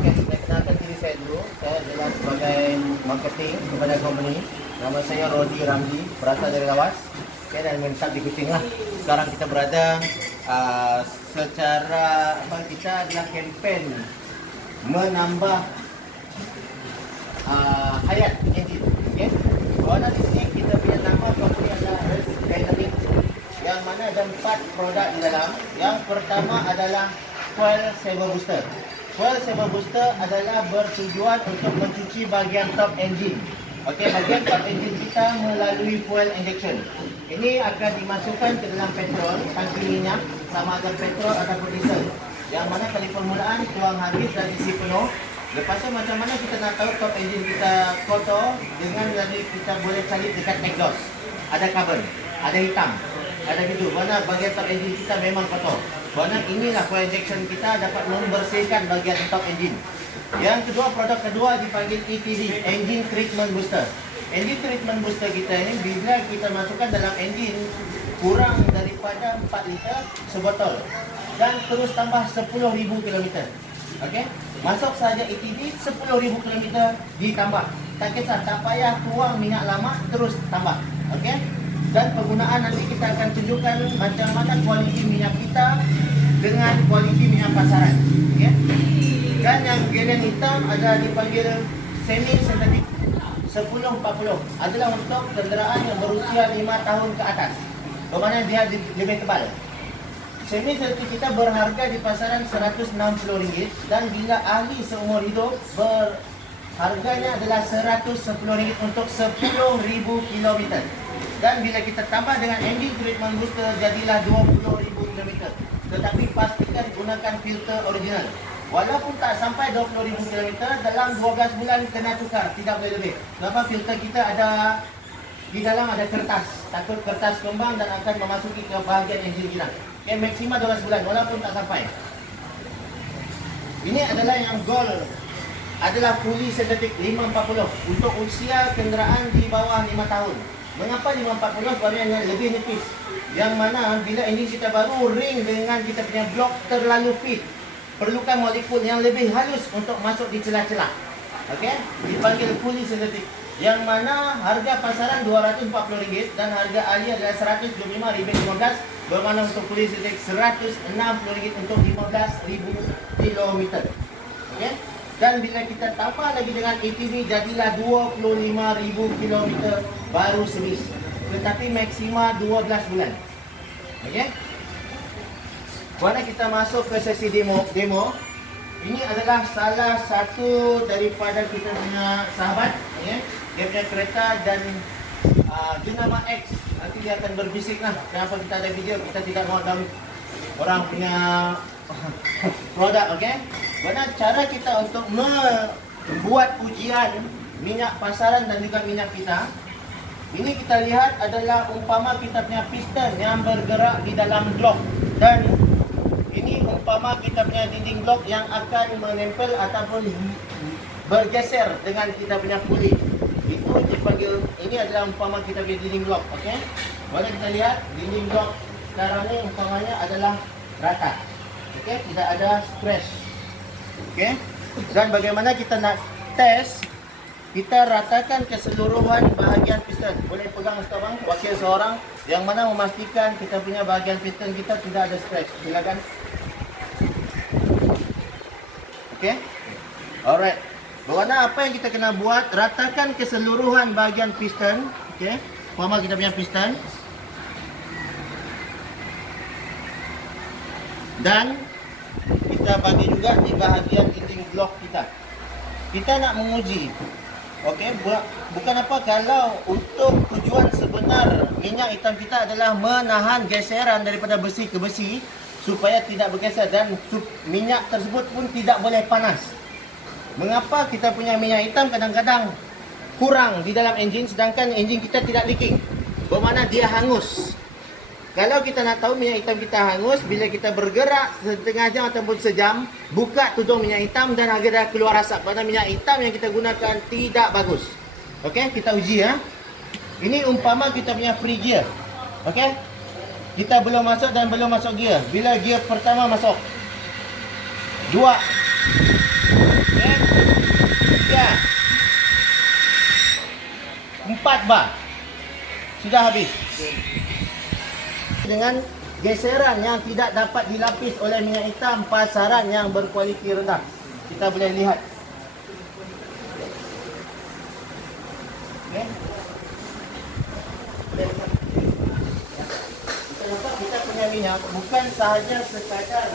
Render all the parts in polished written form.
Okay, saya kenalkan diri saya dulu. Saya adalah sebagai marketing kepada company. Nama saya Rodi Ramzi, berasal dari Lawas. Saya dan menetap di Kuching lah. Sekarang kita berada secara kita adalah kempen menambah hayat enjin. Okay. Warna di sini kita punya nama company adalah Dynamic, yang mana ada 4 produk di dalam. Yang pertama adalah Fuel Saver Booster. Fuel Saver Booster adalah bertujuan untuk mencuci bahagian top engine. Okey, bahagian top engine kita melalui fuel injection. Ini akan dimasukkan ke dalam petrol, tangki minyak, sama ada petrol ataupun diesel. Yang mana kali permulaan tuang habis dan isi penuh. Lepas tu macam mana kita nak tahu top engine kita kotor? Dengan dari kita boleh cari dekat exhaust. Ada carbon, ada hitam, ada gitu. Mana bahagian top engine kita memang kotor. Kerana inilah fuel injection kita dapat membersihkan bahagian top engine. Yang kedua, produk kedua dipanggil ETB, Engine Treatment Booster. Engine Treatment Booster kita ini bila kita masukkan dalam engine kurang daripada 4 liter sebotol dan terus tambah 10,000 km. Okey, masuk saja ETB 10,000 km ditambah. Tak kisah, tak payah tuang minyak lama, terus tambah. Okey. Dan penggunaan nanti kita akan tunjukkan macam mana kualiti minyak kita dengan kualiti minyak pasaran. Okay. Dan yang galen hitam ada dipanggil semi sintetik 1040, adalah untuk kenderaan yang berusia 5 tahun ke atas, bermakna dia lebih tebal. Semi sintetik kita berharga di pasaran RM160 dan bila ahli seumur hidup harganya adalah RM110 untuk 10,000 km. Dan bila kita tambah dengan engine treatment booster jadilah 20,000 km. Tetapi pastikan gunakan filter original. Walaupun tak sampai 20,000 km, dalam 12 bulan kena tukar, tidak boleh lebih. Sebab filter kita ada di dalam ada kertas. Takut kertas kembang dan akan memasuki ke bahagian engine kita. Okay, maksimal 12 bulan walaupun tak sampai. Ini adalah yang gold, adalah fully synthetic 540 untuk usia kenderaan di bawah 5 tahun. Mengapa 540? Sebab yang lebih nipis. Yang mana bila enjin kita baru, ring dengan kita punya blok terlalu fit. Perlukan molekul yang lebih halus untuk masuk di celah-celah. Okey, dipanggil fully synthetic. Yang mana harga pasaran RM240 dan harga ahli adalah RM125,15. Bermakna untuk fully synthetic RM160 untuk 15,000 km. Okey. Dan bila kita tambah lagi dengan ETB jadilah 25,000 km baru servis. Tetapi maksimal 12 bulan. Okey. Kerana kita masuk ke sesi demo. Ini adalah salah satu daripada kita punya sahabat, okay? Dia punya kereta dan dia nama X. Nanti dia akan berbisik lah. Kenapa kita ada video, kita tidak mahu tahu orang punya produk, okey? Kerana cara kita untuk membuat ujian minyak pasaran dan juga minyak kita, ini kita lihat adalah umpama kita punya piston yang bergerak di dalam blok, dan ini umpama kita punya dinding blok yang akan menempel ataupun bergeser dengan kita punya puli. Itu dipanggil, ini adalah umpama kita punya dinding blok, okey? Boleh kita lihat dinding blok sekarang ni umpamanya adalah rata. Okey, tidak ada scratch. Okey. Dan bagaimana kita nak test? Kita ratakan keseluruhan bahagian piston. Boleh pegang sekarang wakil seorang yang mana memastikan kita punya bahagian piston kita tidak ada scratch. Silakan. Okey. Alright. Berwarna apa yang kita kena buat? Ratakan keseluruhan bahagian piston. Okey. Umpama kita punya piston. Dan kita bagi juga di bahagian dinding blok kita. Kita nak menguji. Okey, bukan apa, kalau untuk tujuan sebenar minyak hitam kita adalah menahan geseran daripada besi ke besi supaya tidak bergeser dan minyak tersebut pun tidak boleh panas. Mengapa kita punya minyak hitam kadang-kadang kurang di dalam enjin sedangkan enjin kita tidak leaking? Bermakna dia hangus. Kalau kita nak tahu minyak hitam kita hangus, bila kita bergerak setengah jam ataupun sejam, buka tudung minyak hitam dan agak keluar asap. Kerana minyak hitam yang kita gunakan tidak bagus. Okey, kita uji ya. Ini umpama kita punya free gear. Okey. Kita belum masuk dan belum masuk gear. Bila gear pertama masuk. 2 bar. Sudah habis. Dengan geseran yang tidak dapat dilapis oleh minyak hitam pasaran yang berkualiti rendah. Kita boleh lihat. Okay. Kita nampak kita punya minyak bukan sahaja sekadar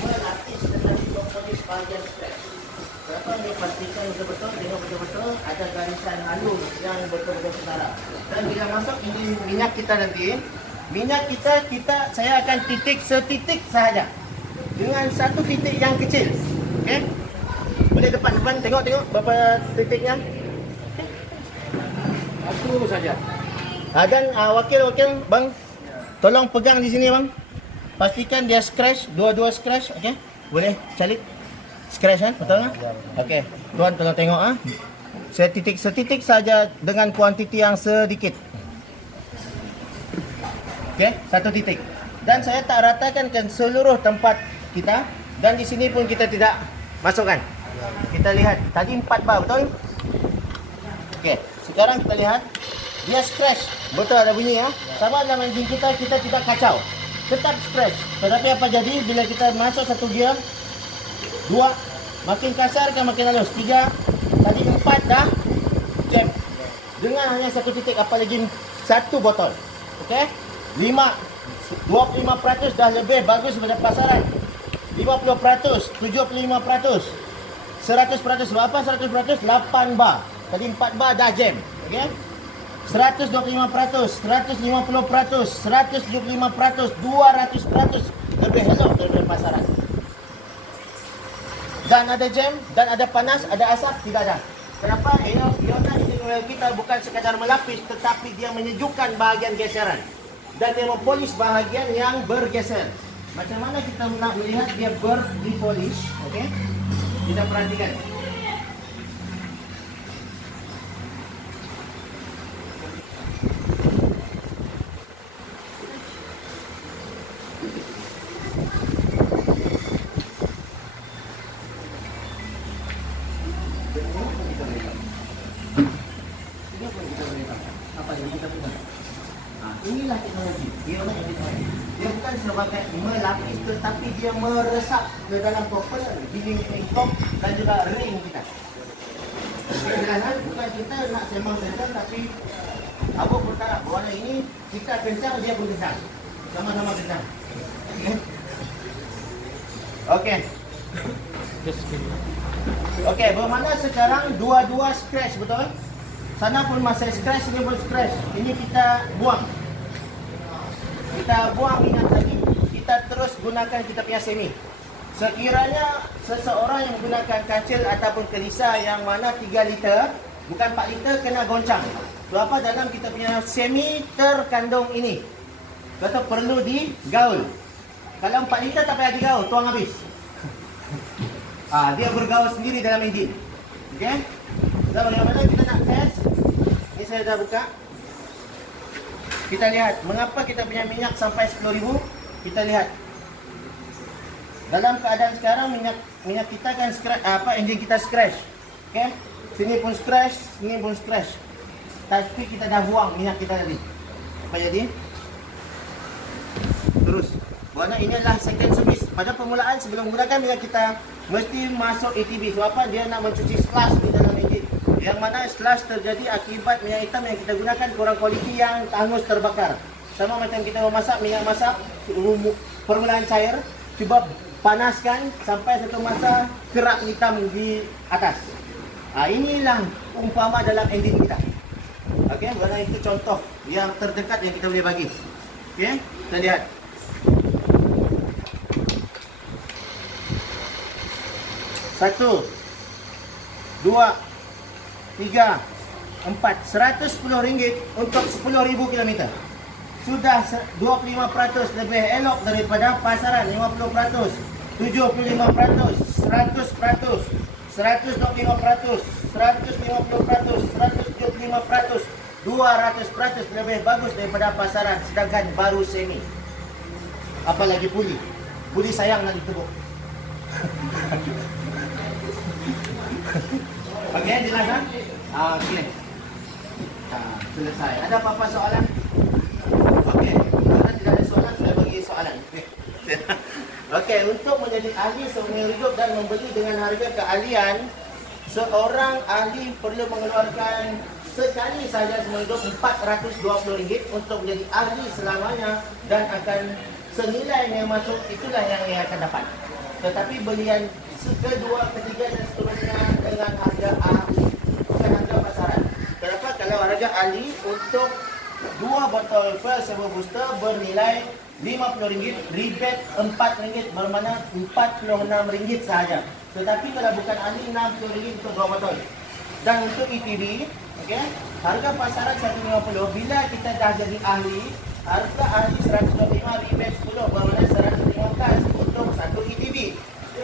melapis tetapi mempolis bahagian scratch. Berapa ni pastikan betul-betul, tengok betul-betul ada garisan halus yang betul-betul setara. Dan bila masuk ini minyak kita nanti, minyak kita saya akan titik setitik sahaja dengan satu titik yang kecil. Okey. Boleh depan tengok berapa titiknya. Satu saja. Dan wakil bang, tolong pegang di sini bang. Pastikan dia scratch, dua-dua scratch, okey? Boleh calik. Scratch kan? Betul kan? Okey. Tuan tolong tengok ah. Setitik saja dengan kuantiti yang sedikit. Okey, satu titik. Dan saya tak ratakan ke seluruh tempat kita dan di sini pun kita tidak masukkan. Kita lihat tadi 4 bar betul? Okey, sekarang kita lihat dia scratch. Betul ada bunyi ya. Sama dalam enjin kita tidak kacau. Tetap scratch. Tetapi apa jadi bila kita masuk satu gear, 2 makin kasar kan makin halus, 3 tadi 4 dah jam. Dengan hanya satu titik apalagi satu botol. Okey? 5 25% dah lebih bagus daripada pasaran. 50%, 75%, 100%. Berapa 100%? 8 bar. Tadi 4 bar dah jam. Okey? 125%, 150%, 175%, 200% lebih elok daripada pasaran. Dan ada jam, dan ada panas, ada asap, tidak ada. Kenapa? Iona engine oil kita bukan sekadar melapis, tetapi dia menyejukkan bahagian geseran. Dan dia mempolis bahagian yang bergeser. Macam mana kita nak melihat dia berdipolish? Okey? Kita perhatikan. Inilah teknologi. Dia bukan sebagai melapis tetapi dia meresap ke dalam propeller, dinding top dan juga ring kita. Jelas bukan kita nak sembang kencang tapi Abu bertaraf bahawa ini kita kencang dia pun kencang. Sama-sama kencang. Okey. Okey, bermakna sekarang dua-dua scratch betul? Sana pun masih scratch, ini pun scratch. Ini kita buang. Kita buang minyak tadi. Kita terus gunakan kita punya semi. Sekiranya seseorang yang menggunakan kancil ataupun kelisa yang mana 3 liter, bukan 4 liter, kena goncang. Sebab apa? Dalam kita punya semi terkandung ini. Kata perlu digaul. Kalau 4 liter tak payah digaul, tuang habis. Dia bergaul sendiri dalam enjin. Okey? Dan bagaimana kita nak test? Ini saya dah buka. Kita lihat mengapa kita punya minyak sampai 10,000. Kita lihat. Dalam keadaan sekarang minyak kita kan scratch, enjin kita scratch. Okey? Sini pun scratch, sini pun scratch. Tapi kita dah buang minyak kita tadi. Apa jadi? Terus. Kerana ini adalah second service. Pada permulaan sebelum menggunakan minyak kita mesti masuk ATB. Sebab apa? Dia nak mencuci slush di dalam enjin. Yang mana slush terjadi akibat minyak hitam yang kita gunakan kurang kualiti yang hangus terbakar. Sama macam kita memasak minyak masak permulaan cair, cuba panaskan sampai satu masa kerak hitam di atas. Inilah umpama dalam enjin kita. Okey, kerana itu contoh yang terdekat yang kita boleh bagi. Okey, kita lihat. Satu, 2, 3, 4, RM110 untuk 10,000 km. Sudah 25% lebih elok daripada pasaran 50%, 75%, 100%, 125%, 150%, 175%, 200% lebih bagus daripada pasaran sedangkan baru semi. Apalagi puli. Puli sayang nak ditebuk. Okey, jelas kan? Okey. Selesai. Ada apa-apa soalan? Okey. Kalau tidak ada soalan, saya bagi soalan. Okey, untuk menjadi ahli seumur hidup dan membeli dengan harga keahlian, seorang ahli perlu mengeluarkan sekali saja seumur hidup RM420 untuk menjadi ahli selamanya dan akan senilai yang masuk itulah yang ia akan dapat. Tetapi belian kedua, ketiga dan seterusnya dengan harga ahli, bukan harga pasaran. Kenapa? Kalau harga ahli untuk 2 botol Pearl Saver Booster bernilai RM50, rebate RM4, bermakna RM46 sahaja. Tetapi kalau bukan ahli, RM60 untuk 2 botol. Dan untuk ETB, okay, harga pasaran RM150. Bila kita dah jadi ahli, harga ahli RM125, rebate RM10, bermakna RM115 untuk satu ETB.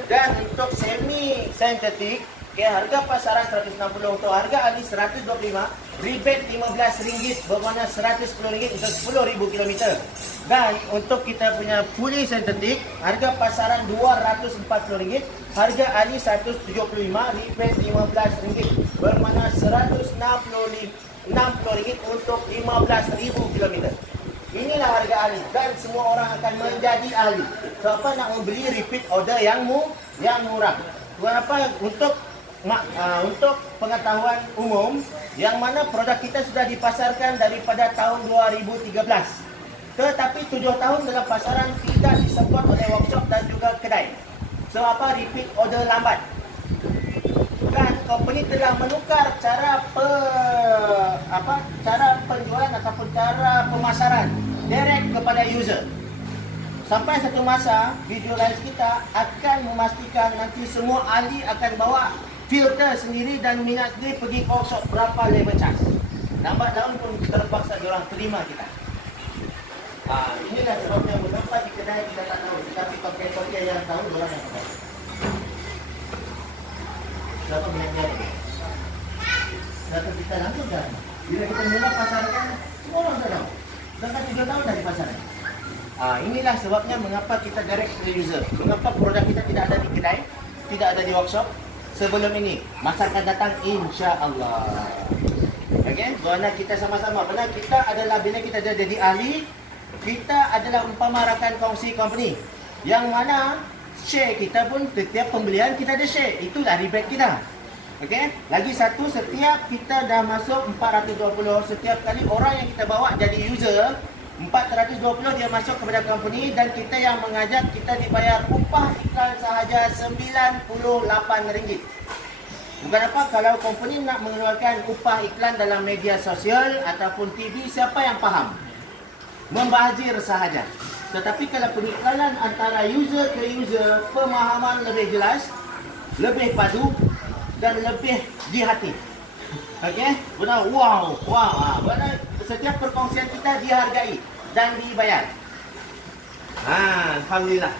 Dan untuk semi sintetik, okay, harga pasaran RM160, untuk harga ahli RM125, rebate RM15, bermakna RM110 untuk 10,000 kilometer. Dan untuk kita punya fully sintetik, harga pasaran RM240, harga ahli RM175, rebate RM15, bermakna RM160 untuk 15,000 kilometer. Inilah harga ahli dan semua orang akan menjadi ahli. Siapa nak membeli repeat order yang murah? Kenapa? Untuk pengetahuan umum, yang mana produk kita sudah dipasarkan daripada tahun 2013. Tetapi 7 tahun dalam pasaran tidak disupport oleh workshop dan juga kedai. So apa? Repeat order lambat. Dan company telah menukar cara penjualan ataupun cara pemasaran direct kepada user. Sampai satu masa, video live kita akan memastikan nanti semua ahli akan bawa filter sendiri dan minat sendiri pergi ke workshop berapa level charge. Lambat laun pun terpaksa diorang terima kita. Inilah sebabnya mengapa di kedai kita tak tahu, tetapi pakai yang tahu diorang yang tahu. Siapa minat dia? Siapa kita langsung dah. Bila kita mula pasarkan, semua orang dah tahu. Sedangkan 3 tahun dah di pasaran. Inilah sebabnya mengapa kita direct to the user. Mengapa produk kita tidak ada di kedai, tidak ada di workshop. Sebelum ini, masa akan datang insya-Allah. Okey, kerana kita sama-sama. Benar, kita adalah bila kita dah jadi ahli, kita adalah umpama rakan kongsi company. Yang mana share kita pun setiap pembelian kita ada share. Itulah rebate kita. Okey, lagi satu, setiap kita dah masuk 420, setiap kali orang yang kita bawa jadi user, 420 dia masuk kepada company dan kita yang mengajak, kita dibayar upah iklan sahaja RM98. Bukan apa, kalau company nak mengeluarkan upah iklan dalam media sosial ataupun TV, siapa yang faham? Membazir sahaja. Tetapi kalau pengiklanan antara user ke user, pemahaman lebih jelas, lebih padu dan lebih di hati. Okey, benar, wow. Benar, setiap perkongsian kita dihargai dan dibayar. Alhamdulillah.